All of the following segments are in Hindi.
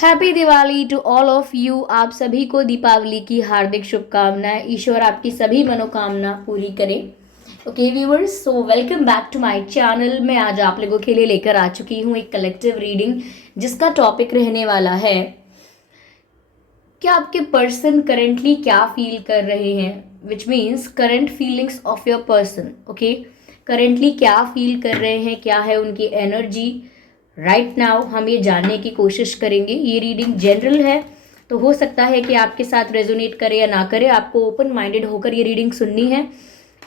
Happy Diwali to all of you. आप सभी को दीपावली की हार्दिक शुभकामनाएं। ईश्वर आपकी सभी मनोकामना पूरी करे। Okay viewers, so welcome back to my channel. मैं आज आप लोगों के लिए लेकर आ चुकी हूँ एक कलेक्टिव रीडिंग जिसका टॉपिक रहने वाला है कि आपके पर्सन करेंटली क्या फील कर रहे हैं, which means current feelings of your person. Okay, currently क्या फील कर रहे हैं, क्या है उनकी एनर्जी राइट नाउ, हम ये जानने की कोशिश करेंगे। ये रीडिंग जनरल है तो हो सकता है कि आपके साथ रेजोनेट करे या ना करे, आपको ओपन माइंडेड होकर ये रीडिंग सुननी है।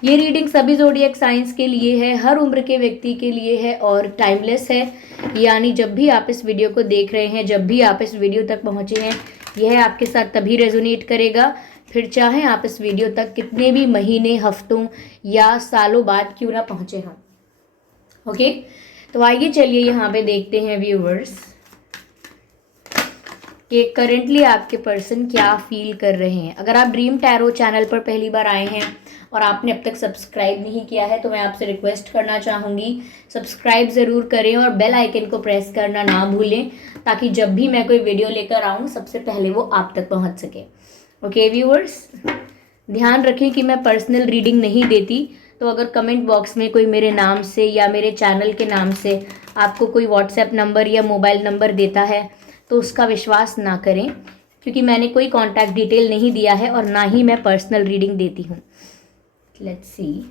ये रीडिंग सभी ज़ोडिएक साइंस के लिए है, हर उम्र के व्यक्ति के लिए है और टाइमलेस है। यानी जब भी आप इस वीडियो को देख रहे हैं, जब भी आप इस वीडियो तक पहुँचे हैं, यह आपके साथ तभी रेजोनेट करेगा, फिर चाहे आप इस वीडियो तक कितने भी महीने, हफ्तों या सालों बाद क्यों ना पहुँचे हों। ओके, तो आइए चलिए यहाँ पे देखते हैं व्यूअर्स कि करेंटली आपके पर्सन क्या फील कर रहे हैं। अगर आप ड्रीम टैरो चैनल पर पहली बार आए हैं और आपने अब तक सब्सक्राइब नहीं किया है तो मैं आपसे रिक्वेस्ट करना चाहूँगी, सब्सक्राइब ज़रूर करें और बेल आइकन को प्रेस करना ना भूलें, ताकि जब भी मैं कोई वीडियो लेकर आऊँ सबसे पहले वो आप तक पहुँच सके। ओके व्यूअर्स, ध्यान रखें कि मैं पर्सनल रीडिंग नहीं देती, तो अगर कमेंट बॉक्स में कोई मेरे नाम से या मेरे चैनल के नाम से आपको कोई व्हाट्सएप नंबर या मोबाइल नंबर देता है तो उसका विश्वास ना करें, क्योंकि मैंने कोई कॉन्टैक्ट डिटेल नहीं दिया है और ना ही मैं पर्सनल रीडिंग देती हूँ। लेट्स सी,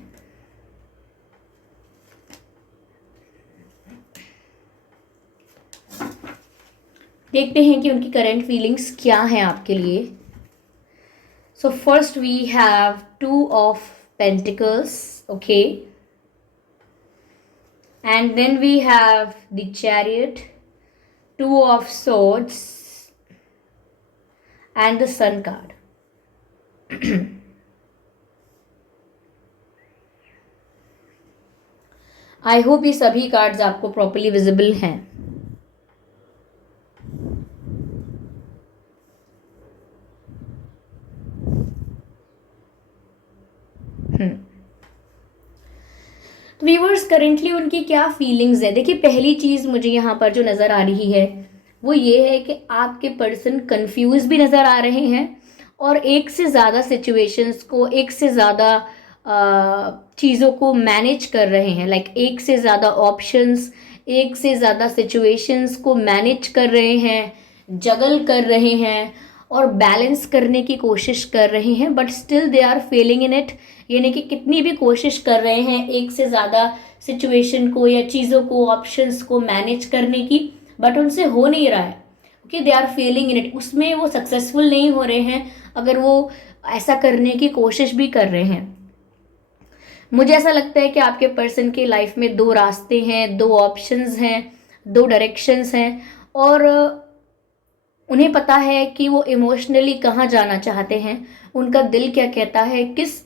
देखते हैं कि उनकी करंट फीलिंग्स क्या हैं आपके लिए। So first we have 2 of pentacles, okay, and then we have the Chariot, 2 of Swords and the Sun card. I hope ये सभी कार्ड्स आपको प्रॉपरली विजिबल हैं। व्यूअर्स, करेंटली उनकी क्या फीलिंग्स है। देखिए, पहली चीज़ मुझे यहाँ पर जो नज़र आ रही है वो ये है कि आपके पर्सन कंफ्यूज भी नज़र आ रहे हैं और एक से ज़्यादा सिचुएशंस को, एक से ज़्यादा चीज़ों को मैनेज कर रहे हैं। लाइक एक से ज़्यादा ऑप्शंस, एक से ज़्यादा सिचुएशंस को मैनेज कर रहे हैं, जगल कर रहे हैं और बैलेंस करने की कोशिश कर रहे हैं, but still they are failing in it. यानी कि कितनी भी कोशिश कर रहे हैं एक से ज़्यादा सिचुएशन को या चीज़ों को, ऑप्शंस को मैनेज करने की, बट उनसे हो नहीं रहा है। Okay, they are failing in it, उसमें वो सक्सेसफुल नहीं हो रहे हैं अगर वो ऐसा करने की कोशिश भी कर रहे हैं। मुझे ऐसा लगता है कि आपके पर्सन के लाइफ में 2 रास्ते हैं, 2 ऑप्शंस हैं, 2 डायरेक्शंस हैं और उन्हें पता है कि वो इमोशनली कहाँ जाना चाहते हैं, उनका दिल क्या कहता है, किस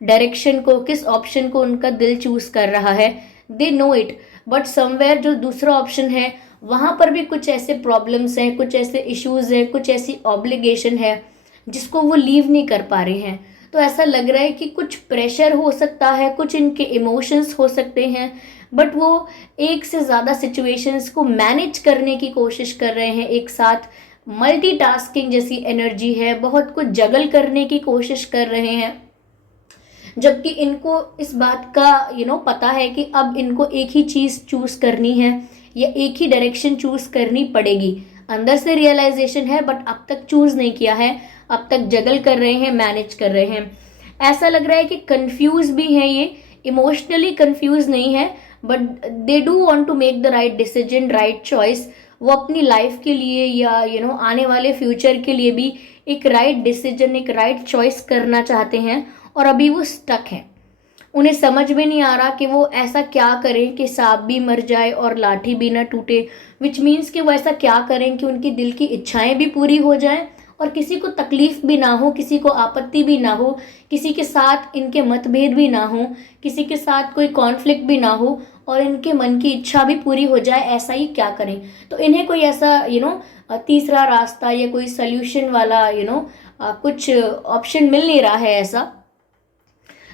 डायरेक्शन को, किस ऑप्शन को उनका दिल चूज कर रहा है। They know it, but somewhere जो दूसरा ऑप्शन है वहाँ पर भी कुछ ऐसे प्रॉब्लम्स हैं, कुछ ऐसे इश्यूज हैं, कुछ ऐसी ऑब्लिगेशन है जिसको वो लीव नहीं कर पा रहे हैं। तो ऐसा लग रहा है कि कुछ प्रेशर हो सकता है, कुछ इनके इमोशंस हो सकते हैं, बट वो एक से ज़्यादा सिचुएशंस को मैनेज करने की कोशिश कर रहे हैं एक साथ। मल्टीटास्किंग जैसी एनर्जी है, बहुत कुछ जगल करने की कोशिश कर रहे हैं, जबकि इनको इस बात का पता है कि अब इनको एक ही चीज़ चूज करनी है या एक ही डायरेक्शन चूज करनी पड़ेगी। अंदर से रियलाइजेशन है बट अब तक चूज नहीं किया है, अब तक जगल कर रहे हैं, मैनेज कर रहे हैं। ऐसा लग रहा है कि कंफ्यूज भी हैं ये, इमोशनली कंफ्यूज नहीं है, but they do want to make the right decision, right choice. वो अपनी लाइफ के लिए या आने वाले फ्यूचर के लिए भी एक राइट डिसीजन, एक राइट चॉइस करना चाहते हैं और अभी वो स्टक हैं। उन्हें समझ में नहीं आ रहा कि वो ऐसा क्या करें कि सांप भी मर जाए और लाठी भी ना टूटे, विच मीन्स कि वो ऐसा क्या करें कि उनकी दिल की इच्छाएं भी पूरी हो जाएं और किसी को तकलीफ भी ना हो, किसी को आपत्ति भी ना हो, किसी के साथ इनके मतभेद भी ना हो, किसी के साथ कोई कॉन्फ्लिक्ट भी ना हो और इनके मन की इच्छा भी पूरी हो जाए। ऐसा ही क्या करें। तो इन्हें कोई ऐसा तीसरा रास्ता या कोई सोल्यूशन वाला कुछ ऑप्शन मिल नहीं रहा है ऐसा।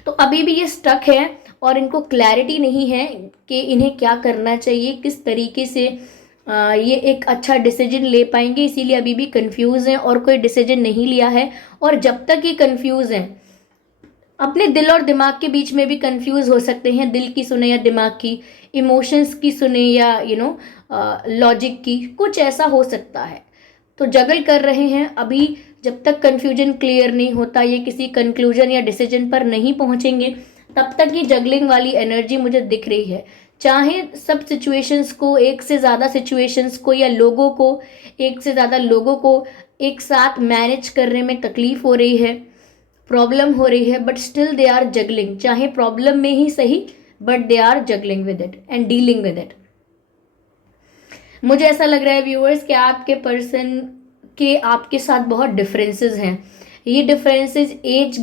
तो अभी भी ये स्टक है और इनको क्लैरिटी नहीं है कि इन्हें क्या करना चाहिए, किस तरीके से ये एक अच्छा डिसीजन ले पाएंगे, इसीलिए अभी भी कंफ्यूज हैं और कोई डिसीजन नहीं लिया है। और जब तक ये कंफ्यूज हैं, अपने दिल और दिमाग के बीच में भी कंफ्यूज हो सकते हैं, दिल की सुने या दिमाग की, इमोशंस की सुने या लॉजिक की, कुछ ऐसा हो सकता है। तो जगल कर रहे हैं अभी, जब तक कंफ्यूजन क्लियर नहीं होता, ये किसी कंक्लूजन या डिसीजन पर नहीं पहुंचेंगे, तब तक ये जगलिंग वाली एनर्जी मुझे दिख रही है। चाहे सब सिचुएशंस को, एक से ज़्यादा सिचुएशंस को या लोगों को, एक से ज़्यादा लोगों को एक साथ मैनेज करने में तकलीफ हो रही है, प्रॉब्लम हो रही है, but still they are juggling, चाहे प्रॉब्लम में ही सही, but they are juggling with it and dealing with it. मुझे ऐसा लग रहा है व्यूअर्स कि आपके पर्सन के आपके साथ बहुत डिफरेंसेस हैं। ये डिफरेंसेस एज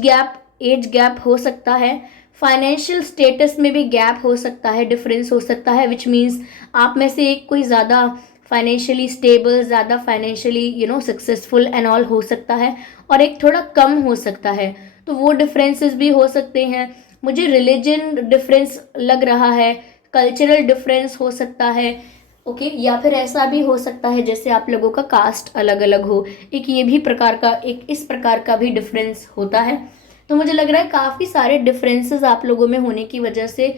गैप हो सकता है, फाइनेंशियल स्टेटस में भी गैप हो सकता है, डिफरेंस हो सकता है, विच मीन्स आप में से एक कोई ज़्यादा फाइनेंशियली स्टेबल, ज़्यादा फाइनेंशियली सक्सेसफुल एंड ऑल हो सकता है, और एक थोड़ा कम हो सकता है। तो वो डिफरेंसेस भी हो सकते हैं। मुझे रिलीजन डिफरेंस लग रहा है, कल्चरल डिफरेंस हो सकता है, ओके या फिर ऐसा भी हो सकता है जैसे आप लोगों का कास्ट अलग अलग हो, एक ये भी प्रकार का, एक इस प्रकार का भी डिफरेंस होता है। तो मुझे लग रहा है काफ़ी सारे डिफरेंसेस आप लोगों में होने की वजह से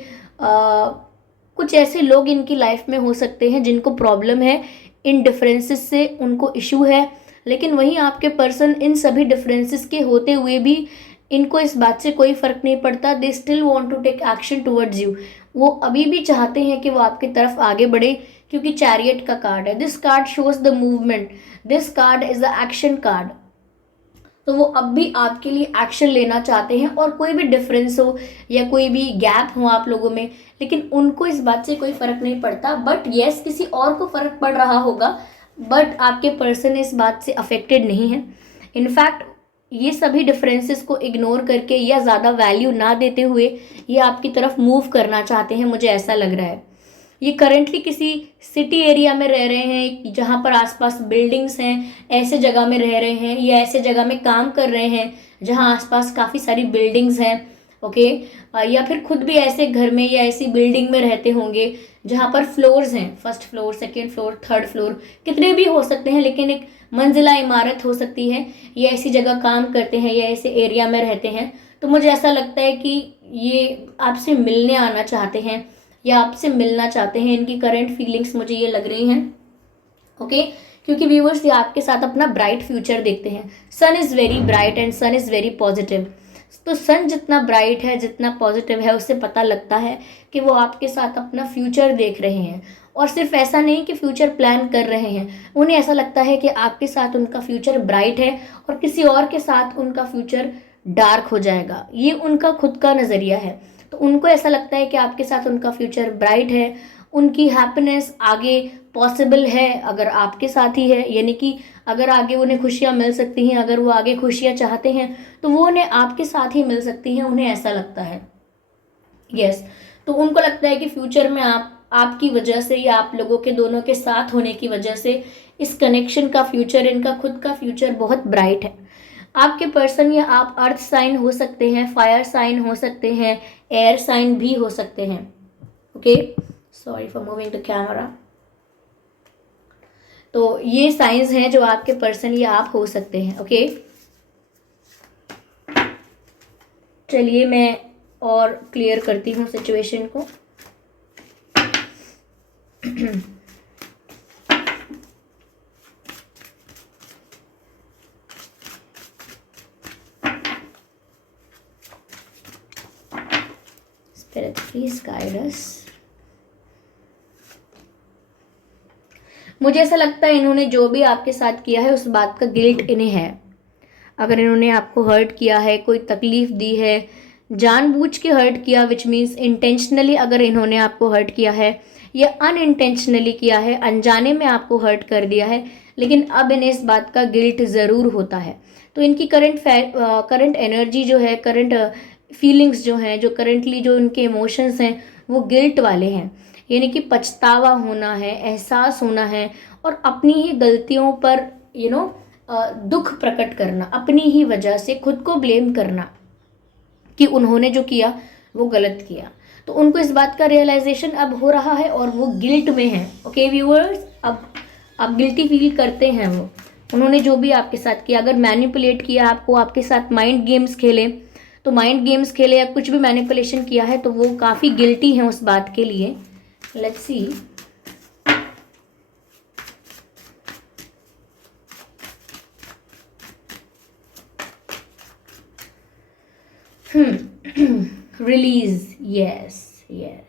कुछ ऐसे लोग इनकी लाइफ में हो सकते हैं जिनको प्रॉब्लम है, इन डिफरेंसेस से उनको इशू है, लेकिन वहीं आपके पर्सन इन सभी डिफरेंसेस के होते हुए भी इनको इस बात से कोई फर्क नहीं पड़ता, they still want to take action towards you. वो अभी भी चाहते हैं कि वो आपकी तरफ आगे बढ़े, क्योंकि चैरियट का कार्ड है, this card shows the movement, this card is the action card. तो वो अब भी आपके लिए एक्शन लेना चाहते हैं, और कोई भी डिफरेंस हो या कोई भी गैप हो आप लोगों में, लेकिन उनको इस बात से कोई फर्क नहीं पड़ता। बट येस, किसी और को फर्क पड़ रहा होगा, बट आपके पर्सन इस बात से अफेक्टेड नहीं है। इनफैक्ट ये सभी डिफरेंसेस को इग्नोर करके या ज़्यादा वैल्यू ना देते हुए ये आपकी तरफ मूव करना चाहते हैं, मुझे ऐसा लग रहा है। ये करंटली किसी सिटी एरिया में रह रहे हैं जहाँ पर आसपास बिल्डिंग्स हैं, ऐसे जगह में रह रहे हैं, या ऐसे जगह में काम कर रहे हैं जहाँ आसपास काफ़ी सारी बिल्डिंग्स हैं, ओके। या फिर खुद भी ऐसे घर में या ऐसी बिल्डिंग में रहते होंगे जहाँ पर फ्लोर्स हैं, first floor, second floor, third floor, कितने भी हो सकते हैं, लेकिन एक मंजिला इमारत हो सकती है, या ऐसी जगह काम करते हैं या ऐसे एरिया में रहते हैं। तो मुझे ऐसा लगता है कि ये आपसे मिलने आना चाहते हैं या आपसे मिलना चाहते हैं, इनकी करंट फीलिंग्स मुझे ये लग रही हैं, ओके। क्योंकि व्यूवर्स ये आपके साथ अपना ब्राइट फ्यूचर देखते हैं। Sun is very bright and sun is very positive. तो सन जितना ब्राइट है, जितना पॉजिटिव है, उससे पता लगता है कि वो आपके साथ अपना फ्यूचर देख रहे हैं, और सिर्फ ऐसा नहीं कि फ्यूचर प्लान कर रहे हैं, उन्हें ऐसा लगता है कि आपके साथ उनका फ्यूचर ब्राइट है और किसी और के साथ उनका फ्यूचर डार्क हो जाएगा। ये उनका खुद का नज़रिया है। तो उनको ऐसा लगता है कि आपके साथ उनका फ्यूचर ब्राइट है, उनकी हैप्पीनेस आगे पॉसिबल है अगर आपके साथ ही है, यानी कि अगर आगे उन्हें खुशियाँ मिल सकती हैं, अगर वो आगे खुशियाँ चाहते हैं तो वो उन्हें आपके साथ ही मिल सकती हैं, उन्हें ऐसा लगता है। यस, तो उनको लगता है कि फ्यूचर में आपकी वजह से या आप लोगों के दोनों के साथ होने की वजह से इस कनेक्शन का फ्यूचर, इनका खुद का फ्यूचर बहुत ब्राइट है। आपके पर्सन या आप अर्थ साइन हो सकते हैं, फायर साइन हो सकते हैं, एयर साइन भी हो सकते हैं, okay. Sorry for moving the camera. तो ये साइंस हैं जो आपके पर्सन या आप हो सकते हैं, ओके। चलिए मैं और क्लियर करती हूँ सिचुएशन को। Spirit, please guide us. मुझे ऐसा लगता है इन्होंने जो भी आपके साथ किया है उस बात का गिल्ट इन्हें है। अगर इन्होंने आपको हर्ट किया है, कोई तकलीफ दी है, जानबूझ के हर्ट किया, विच मीन्स इंटेंशनली अगर इन्होंने आपको हर्ट किया है या अनइंटेंशनली किया है, अनजाने में आपको हर्ट कर दिया है, लेकिन अब इन्हें इस बात का गिल्ट ज़रूर होता है। तो इनकी करंट एनर्जी जो है, करंट फीलिंग्स जो हैं, जो करंटली जो उनके इमोशंस हैं, वो गिल्ट वाले हैं, यानी कि पछतावा होना है, एहसास होना है, और अपनी ही गलतियों पर दुख प्रकट करना, अपनी ही वजह से खुद को ब्लेम करना कि उन्होंने जो किया वो गलत किया। तो उनको इस बात का रियलाइजेशन अब हो रहा है और वो गिल्ट में है, ओके व्यूअर्स। अब आप गिल्टी फील करते हैं वो, उन्होंने जो भी आपके साथ किया, अगर मैनिपुलेट किया आपको, आपके साथ माइंड गेम्स खेले, तो माइंड गेम्स खेले या कुछ भी मैनिपुलेशन किया है तो वो काफ़ी गिल्टी हैं उस बात के लिए। Let's see. Release, yes yes.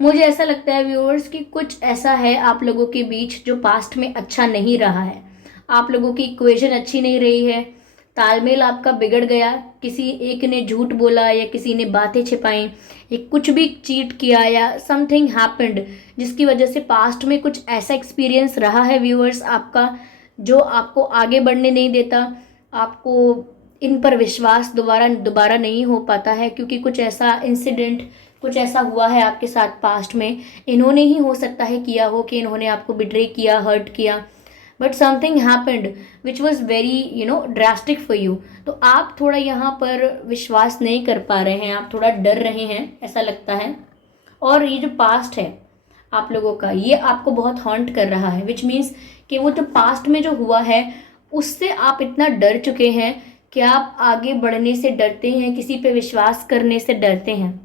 मुझे ऐसा लगता है व्यूअर्स कि कुछ ऐसा है आप लोगों के बीच जो पास्ट में अच्छा नहीं रहा है, आप लोगों की इक्वेशन अच्छी नहीं रही है, तालमेल आपका बिगड़ गया, किसी एक ने झूठ बोला या किसी ने बातें छिपाई या कुछ भी चीट किया या समथिंग हैपेंड, जिसकी वजह से पास्ट में कुछ ऐसा एक्सपीरियंस रहा है व्यूअर्स आपका जो आपको आगे बढ़ने नहीं देता, आपको इन पर विश्वास दोबारा दोबारा नहीं हो पाता है, क्योंकि कुछ ऐसा इंसिडेंट, कुछ ऐसा हुआ है आपके साथ पास्ट में, इन्होंने ही हो सकता है किया हो कि इन्होंने आपको बिट्रे किया, हर्ट किया, but something happened which was very drastic for you. तो आप थोड़ा यहाँ पर विश्वास नहीं कर पा रहे हैं, आप थोड़ा डर रहे हैं ऐसा लगता है। और ये जो पास्ट है आप लोगों का, ये आपको बहुत हॉन्ट कर रहा है, विच मीन्स कि वो जो पास्ट में जो हुआ है उससे आप इतना डर चुके हैं कि आप आगे बढ़ने से डरते हैं, किसी पे विश्वास करने से डरते हैं।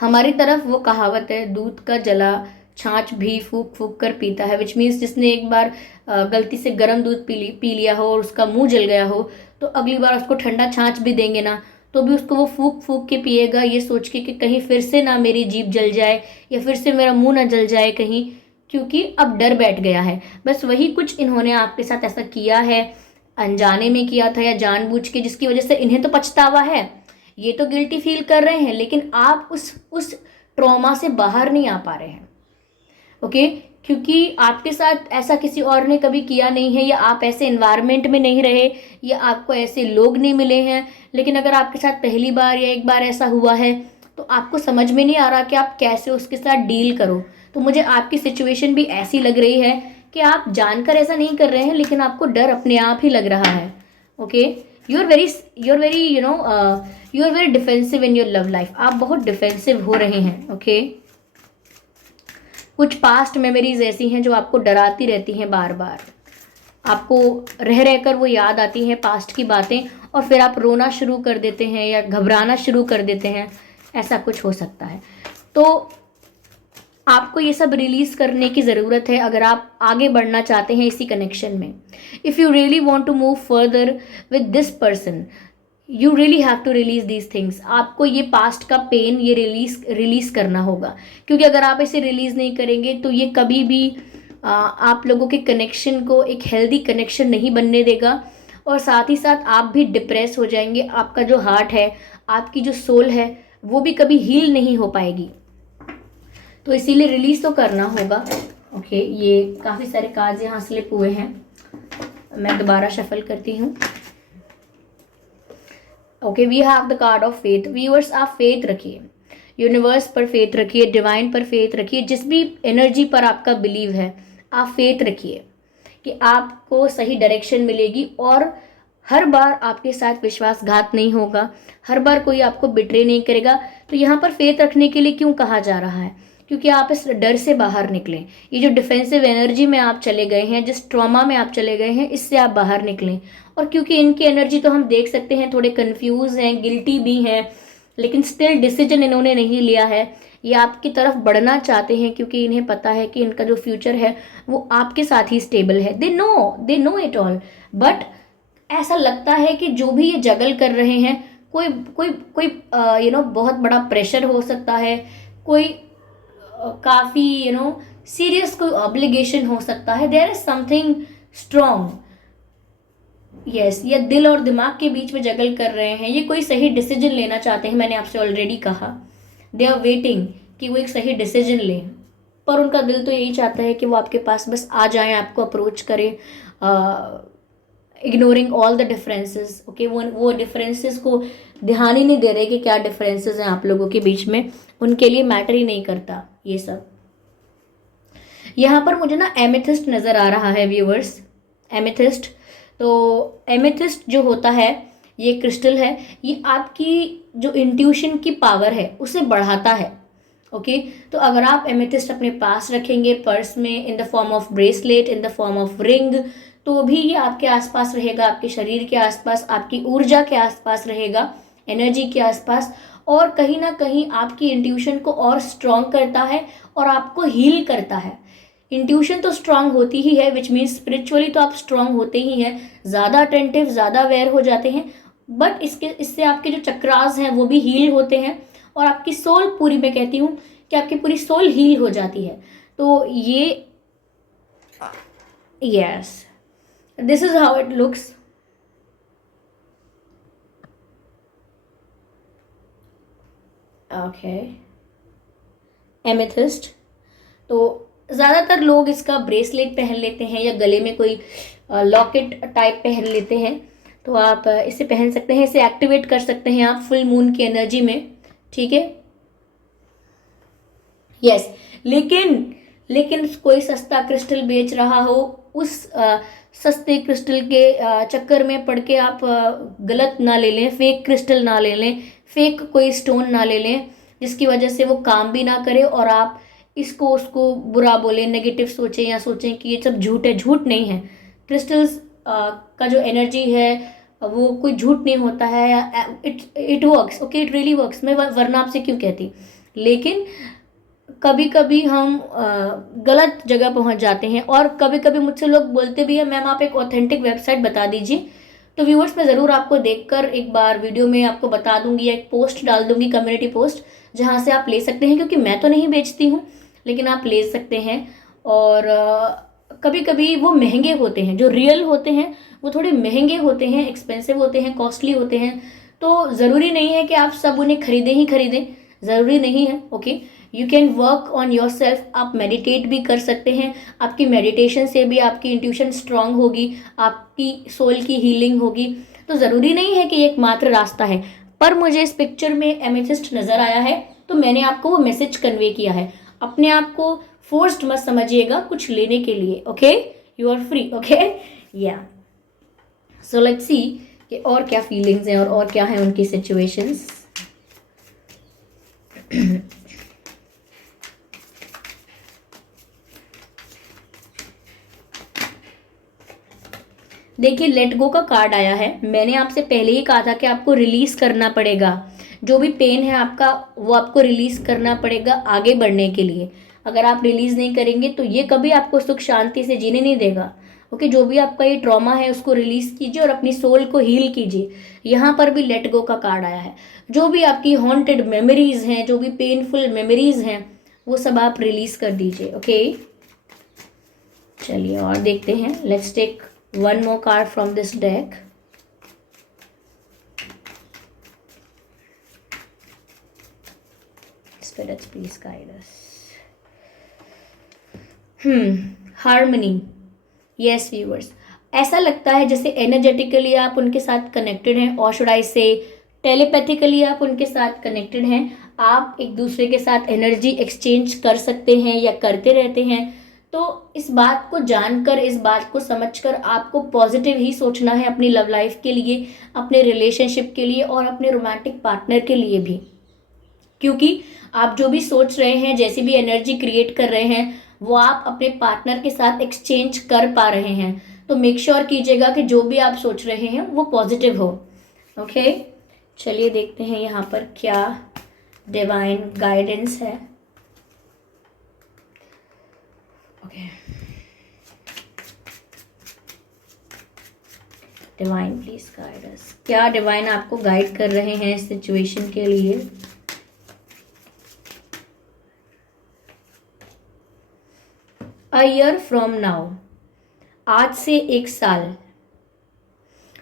हमारी तरफ वो कहावत है, दूध का जला छाछ भी फूक फूक कर पीता है, विच मीन्स जिसने एक बार गलती से गर्म दूध पी लिया हो और उसका मुंह जल गया हो, तो अगली बार उसको ठंडा छाछ भी देंगे ना तो भी उसको वो फूक फूक के पिएगा, ये सोच के कि कहीं फिर से ना मेरी जीभ जल जाए या फिर से मेरा मुंह ना जल जाए कहीं, क्योंकि अब डर बैठ गया है। बस वही कुछ इन्होंने आपके साथ ऐसा किया है, अनजाने में किया था या जानबूझ के, जिसकी वजह से इन्हें तो पछतावा है, ये तो गिल्टी फील कर रहे हैं, लेकिन आप उस ट्रॉमा से बाहर नहीं आ पा रहे हैं। ओके, क्योंकि आपके साथ ऐसा किसी और ने कभी किया नहीं है, या आप ऐसे एनवायरनमेंट में नहीं रहे, या आपको ऐसे लोग नहीं मिले हैं। लेकिन अगर आपके साथ पहली बार या एक बार ऐसा हुआ है तो आपको समझ में नहीं आ रहा कि आप कैसे उसके साथ डील करो। तो मुझे आपकी सिचुएशन भी ऐसी लग रही है कि आप जानकर ऐसा नहीं कर रहे हैं, लेकिन आपको डर अपने आप ही लग रहा है। Okay, you are very defensive in your love life, आप बहुत डिफेंसिव हो रहे हैं। ओके, कुछ पास्ट मेमोरीज ऐसी हैं जो आपको डराती रहती हैं, बार बार आपको रह रहकर वो याद आती हैं पास्ट की बातें, और फिर आप रोना शुरू कर देते हैं या घबराना शुरू कर देते हैं, ऐसा कुछ हो सकता है। तो आपको ये सब रिलीज करने की ज़रूरत है अगर आप आगे बढ़ना चाहते हैं इसी कनेक्शन में। If you really want to move further with this person, you really have to release these things. आपको ये पास्ट का पेन ये रिलीज करना होगा, क्योंकि अगर आप इसे रिलीज नहीं करेंगे तो ये कभी भी आप लोगों के कनेक्शन को एक हेल्दी कनेक्शन नहीं बनने देगा, और साथ ही साथ आप भी डिप्रेस हो जाएंगे। आपका जो हार्ट है, आपकी जो सोल है, वो भी कभी हील नहीं हो पाएगी। तो इसीलिए रिलीज तो करना होगा। ओके, ये काफ़ी सारे कार्ड्स यहाँ स्लिप हुए हैं, मैं दोबारा शफल करती हूँ। Okay, we have the card of faith. Viewers, आप फेथ रखिए, यूनिवर्स पर फेथ रखिए, डिवाइन पर फेथ रखिए, जिस भी एनर्जी पर आपका बिलीव है आप फेथ रखिए कि आपको सही डायरेक्शन मिलेगी, और हर बार आपके साथ विश्वासघात नहीं होगा, हर बार कोई आपको बिट्रे नहीं करेगा। तो यहाँ पर फेथ रखने के लिए क्यों कहा जा रहा है? क्योंकि आप इस डर से बाहर निकलें, ये जो डिफेंसिव एनर्जी में आप चले गए हैं, जिस ट्रॉमा में आप चले गए हैं, इससे आप बाहर निकलें। और क्योंकि इनकी एनर्जी तो हम देख सकते हैं थोड़े कंफ्यूज हैं, गिल्टी भी हैं, लेकिन स्टिल डिसीजन इन्होंने नहीं लिया है, ये आपकी तरफ बढ़ना चाहते हैं, क्योंकि इन्हें पता है कि इनका जो फ्यूचर है वो आपके साथ ही स्टेबल है। They know it all, but ऐसा लगता है कि जो भी ये जगल कर रहे हैं, कोई कोई कोई बहुत बड़ा प्रेशर हो सकता है, कोई काफ़ी सीरियस कोई ऑब्लिगेशन हो सकता है, there is something strong. Yes, ये दिल और दिमाग के बीच में जगल कर रहे हैं, ये कोई सही डिसीजन लेना चाहते हैं। मैंने आपसे ऑलरेडी कहा, दे आर वेटिंग कि वो एक सही डिसीजन लें, पर उनका दिल तो यही चाहता है कि वो आपके पास बस आ जाएं, आपको अप्रोच करें, ignoring all the differences. Okay, वो डिफरेंसेस को ध्यान ही नहीं दे रहे कि क्या डिफरेंसेस हैं आप लोगों के बीच में, उनके लिए मैटर ही नहीं करता ये सब। यहाँ पर मुझे ना एमेथिस्ट नज़र आ रहा है व्यूवर्स, एमेथिस्ट। तो एमेथिस्ट जो होता है, ये क्रिस्टल है, ये आपकी जो इंट्यूशन की पावर है उसे बढ़ाता है, ओके तो अगर आप एमेथिस्ट अपने पास रखेंगे पर्स में in the form of bracelet, in the form of ring, तो भी ये आपके आसपास रहेगा, आपके शरीर के आसपास, आपकी ऊर्जा के आसपास रहेगा, एनर्जी के आसपास, और कहीं ना कहीं आपकी इंट्यूशन को और स्ट्रॉन्ग करता है और आपको हील करता है। इंट्यूशन तो स्ट्रांग होती ही है, विच मीन्स स्पिरिचुअली तो आप स्ट्रांग होते ही हैं, ज़्यादा अटेंटिव, ज़्यादा अवेयर हो जाते हैं, बट इससे आपके जो चक्रास हैं वो भी हील होते हैं और आपकी सोल पूरी, मैं कहती हूँ कि आपकी पूरी सोल हील हो जाती है। तो ये yes, this is how it looks. Okay, amethyst तो ज़्यादातर लोग इसका ब्रेसलेट पहन लेते हैं या गले में कोई लॉकेट टाइप पहन लेते हैं, तो आप इसे पहन सकते हैं, इसे एक्टिवेट कर सकते हैं आप फुल मून की एनर्जी में, ठीक है। यस, लेकिन कोई सस्ता क्रिस्टल बेच रहा हो, उस सस्ते क्रिस्टल के चक्कर में पड़ के आप गलत ना ले लें, फेक क्रिस्टल ना ले लें, फेक कोई स्टोन ना ले लें जिसकी वजह से वो काम भी ना करे और आप इसको उसको बुरा बोले, नेगेटिव सोचें या सोचें कि ये सब झूठ है। झूठ नहीं है, क्रिस्टल्स का जो एनर्जी है वो कोई झूठ नहीं होता है, it works, okay, it really works. मैं वरना आपसे क्यों कहती, लेकिन कभी कभी हम गलत जगह पहुंच जाते हैं और कभी कभी मुझसे लोग बोलते भी है मैम आप एक ऑथेंटिक वेबसाइट बता दीजिए। तो व्यूअर्स, मैं ज़रूर आपको देखकर एक बार वीडियो में आपको बता दूंगी या एक पोस्ट डाल दूंगी, कम्युनिटी पोस्ट, जहां से आप ले सकते हैं, क्योंकि मैं तो नहीं बेचती हूँ लेकिन आप ले सकते हैं। और कभी कभी वो महंगे होते हैं, जो रियल होते हैं वो थोड़े महंगे होते हैं, एक्सपेंसिव होते हैं, कॉस्टली होते हैं। तो ज़रूरी नहीं है कि आप सब उन्हें खरीदें ही खरीदें, ज़रूरी नहीं है, okay. You can work on your self, आप मेडिटेट भी कर सकते हैं, आपकी मेडिटेशन से भी आपकी इंट्यूशन स्ट्रांग होगी, आपकी सोल की हीलिंग होगी। तो ज़रूरी नहीं है कि ये एकमात्र रास्ता है, पर मुझे इस पिक्चर में एमेथिस्ट नज़र आया है तो मैंने आपको वो मैसेज कन्वे किया है। अपने आप को फोर्स्ड मत समझिएगा कुछ लेने के लिए, okay, you are free, okay, yeah. So let's see कि और क्या फीलिंग्स हैं और क्या हैं उनकी सिचुएशंस। देखिए, लेट गो का कार्ड आया है। मैंने आपसे पहले ही कहा था कि आपको रिलीज करना पड़ेगा, जो भी पेन है आपका वो आपको रिलीज करना पड़ेगा आगे बढ़ने के लिए। अगर आप रिलीज नहीं करेंगे तो ये कभी आपको सुख शांति से जीने नहीं देगा, ओके। जो भी आपका ये ट्रॉमा है उसको रिलीज कीजिए और अपनी सोल को हील कीजिए। यहाँ पर भी लेट गो का कार्ड आया है। जो भी आपकी हॉन्टेड मेमोरीज हैं, जो भी पेनफुल मेमोरीज हैं, वो सब आप रिलीज कर दीजिए, ओके। चलिए और देखते हैं, let's take one more card from this deck. Spirits, please guide us. Harmony. Yes viewers, ऐसा लगता है जैसे एनर्जेटिकली आप उनके साथ कनेक्टेड हैं, और शुड आई से टेलीपैथिकली आप उनके साथ कनेक्टेड हैं। आप एक दूसरे के साथ एनर्जी एक्सचेंज कर सकते हैं या करते रहते हैं। तो इस बात को जानकर, इस बात को समझकर आपको पॉजिटिव ही सोचना है अपनी लव लाइफ के लिए, अपने रिलेशनशिप के लिए और अपने रोमांटिक पार्टनर के लिए भी, क्योंकि आप जो भी सोच रहे हैं, जैसी भी एनर्जी क्रिएट कर रहे हैं, वो आप अपने पार्टनर के साथ एक्सचेंज कर पा रहे हैं। तो मेक श्योर कीजिएगा कि जो भी आप सोच रहे हैं वो पॉजिटिव हो, ओके। चलिए देखते हैं यहाँ पर क्या डिवाइन गाइडेंस है, okay. Divine please guide us, क्या डिवाइन आपको गाइड कर रहे हैं इस सिचुएशन के लिए। अ ईयर फ्रॉम नाउ, आज से 1 साल।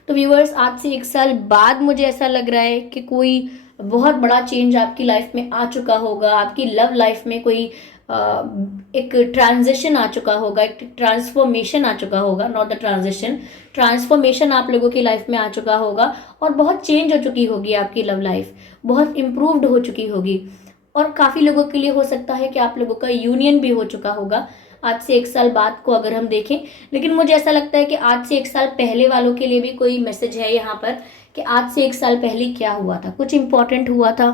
तो व्यूअर्स, आज से 1 साल बाद मुझे ऐसा लग रहा है कि कोई बहुत बड़ा चेंज आपकी लाइफ में आ चुका होगा। आपकी लव लाइफ में कोई एक ट्रांजिशन आ चुका होगा, एक ट्रांसफॉर्मेशन आ चुका होगा, नॉट द ट्रांजिशन, ट्रांसफॉर्मेशन आप लोगों की लाइफ में आ चुका होगा और बहुत चेंज हो चुकी होगी आपकी लव लाइफ, बहुत इम्प्रूव्ड हो चुकी होगी। और काफ़ी लोगों के लिए हो सकता है कि आप लोगों का यूनियन भी हो चुका होगा आज से 1 साल बाद को अगर हम देखें। लेकिन मुझे ऐसा लगता है कि आज से 1 साल पहले वालों के लिए भी कोई मैसेज है यहाँ पर कि आज से 1 साल पहले क्या हुआ था, कुछ इंपॉर्टेंट हुआ था,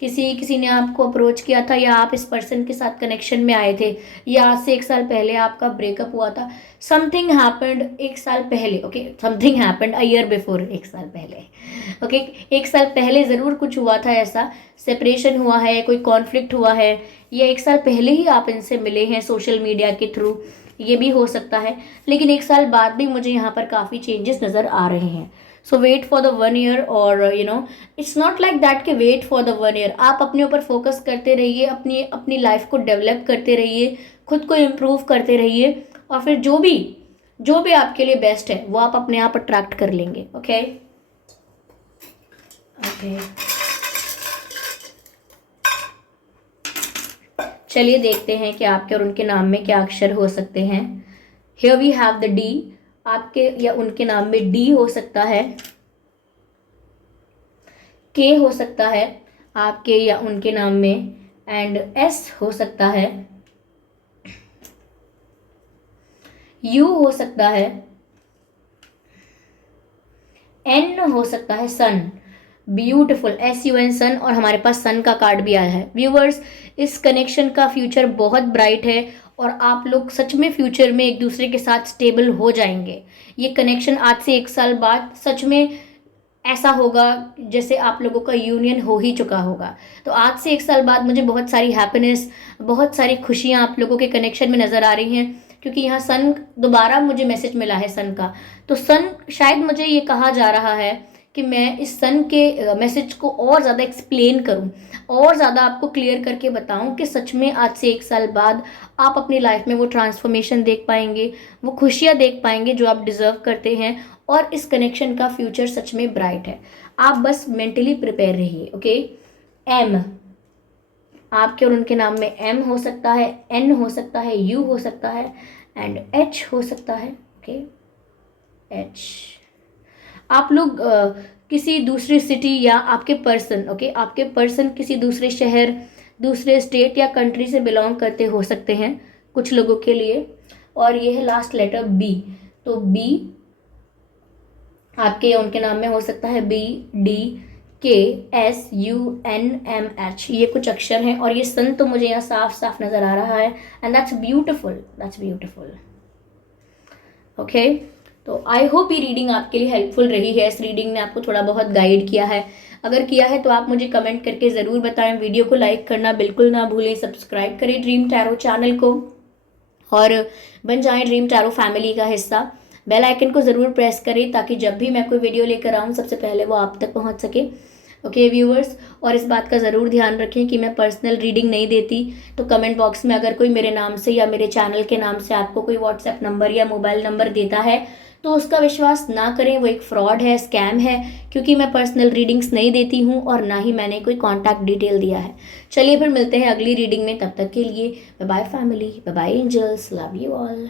किसी ने आपको अप्रोच किया था, या आप इस पर्सन के साथ कनेक्शन में आए थे, या आज से 1 साल पहले आपका ब्रेकअप हुआ था, समथिंग हैपेंड 1 साल पहले, okay, something happened a year before, 1 साल पहले, ओके, 1 साल पहले ज़रूर कुछ हुआ था ऐसा, सेपरेशन हुआ है, कोई कॉन्फ्लिक्ट हुआ है, या 1 साल पहले ही आप इनसे मिले हैं सोशल मीडिया के थ्रू, ये भी हो सकता है। लेकिन 1 साल बाद भी मुझे यहाँ पर काफ़ी चेंजेस नज़र आ रहे हैं। सो वेट फॉर द 1 ईयर, और इट्स नॉट लाइक दैट कि वेट फॉर द 1 ईयर, आप अपने ऊपर फोकस करते रहिए, अपनी अपनी लाइफ को डेवलप करते रहिए, खुद को इम्प्रूव करते रहिए, और फिर जो भी आपके लिए बेस्ट है वो आप अपने आप अट्रैक्ट कर लेंगे। ओके ओके, चलिए देखते हैं कि आपके और उनके नाम में क्या अक्षर हो सकते हैं। Here we have the D. आपके या उनके नाम में डी हो सकता है, के हो सकता है आपके या उनके नाम में, एंड एस हो सकता है, यू हो सकता है, एन हो सकता है, सन, ब्यूटिफुल, SUN, सन, और हमारे पास सन का कार्ड भी आया है। व्यूवर्स, इस कनेक्शन का फ्यूचर बहुत ब्राइट है, और आप लोग सच में फ्यूचर में एक दूसरे के साथ स्टेबल हो जाएंगे। ये कनेक्शन आज से 1 साल बाद सच में ऐसा होगा जैसे आप लोगों का यूनियन हो ही चुका होगा। तो आज से 1 साल बाद मुझे बहुत सारी हैप्पीनेस, बहुत सारी खुशियाँ आप लोगों के कनेक्शन में नज़र आ रही हैं, क्योंकि यहाँ सन दोबारा मुझे मैसेज मिला है सन का। तो सन, शायद मुझे ये कहा जा रहा है कि मैं इस सन के मैसेज को और ज़्यादा एक्सप्लेन करूं, और ज़्यादा आपको क्लियर करके बताऊं कि सच में आज से 1 साल बाद आप अपनी लाइफ में वो ट्रांसफॉर्मेशन देख पाएंगे, वो खुशियाँ देख पाएंगे जो आप डिज़र्व करते हैं, और इस कनेक्शन का फ्यूचर सच में ब्राइट है। आप बस मेंटली प्रिपेयर रहिए। ओके, एम, आपके और उनके नाम में एम हो सकता है, एन हो सकता है, यू हो सकता है, एंड एच हो सकता है। Okay, H. आप लोग किसी दूसरी सिटी या आपके पर्सन, ओके, आपके पर्सन किसी दूसरे शहर, दूसरे स्टेट या कंट्री से बिलोंग करते हो सकते हैं कुछ लोगों के लिए। और ये है लास्ट लेटर बी। तो बी आपके या उनके नाम में हो सकता है, BDKSUNMH, ये कुछ अक्षर हैं, और ये सन तो मुझे यहाँ साफ साफ नजर आ रहा है, and that's beautiful, that's beautiful. Okay, तो आई होप ये रीडिंग आपके लिए हेल्पफुल रही है। इस रीडिंग ने आपको थोड़ा बहुत गाइड किया है। अगर किया है तो आप मुझे कमेंट करके ज़रूर बताएं। वीडियो को लाइक करना बिल्कुल ना भूलें। सब्सक्राइब करें ड्रीम टैरो चैनल को, और बन जाएं ड्रीम टैरो फैमिली का हिस्सा। बेल आइकन को ज़रूर प्रेस करें ताकि जब भी मैं कोई वीडियो लेकर आऊँ सबसे पहले वो आप तक पहुँच सके। ओके व्यूअर्स, और इस बात का ज़रूर ध्यान रखें कि मैं पर्सनल रीडिंग नहीं देती। तो कमेंट बॉक्स में अगर कोई मेरे नाम से या मेरे चैनल के नाम से आपको कोई व्हाट्सएप नंबर या मोबाइल नंबर देता है तो उसका विश्वास ना करें, वो एक फ्रॉड है, स्कैम है, क्योंकि मैं पर्सनल रीडिंग्स नहीं देती हूँ और ना ही मैंने कोई कॉन्टैक्ट डिटेल दिया है। चलिए फिर मिलते हैं अगली रीडिंग में, तब तक के लिए bye bye family, bye bye angels, love you all.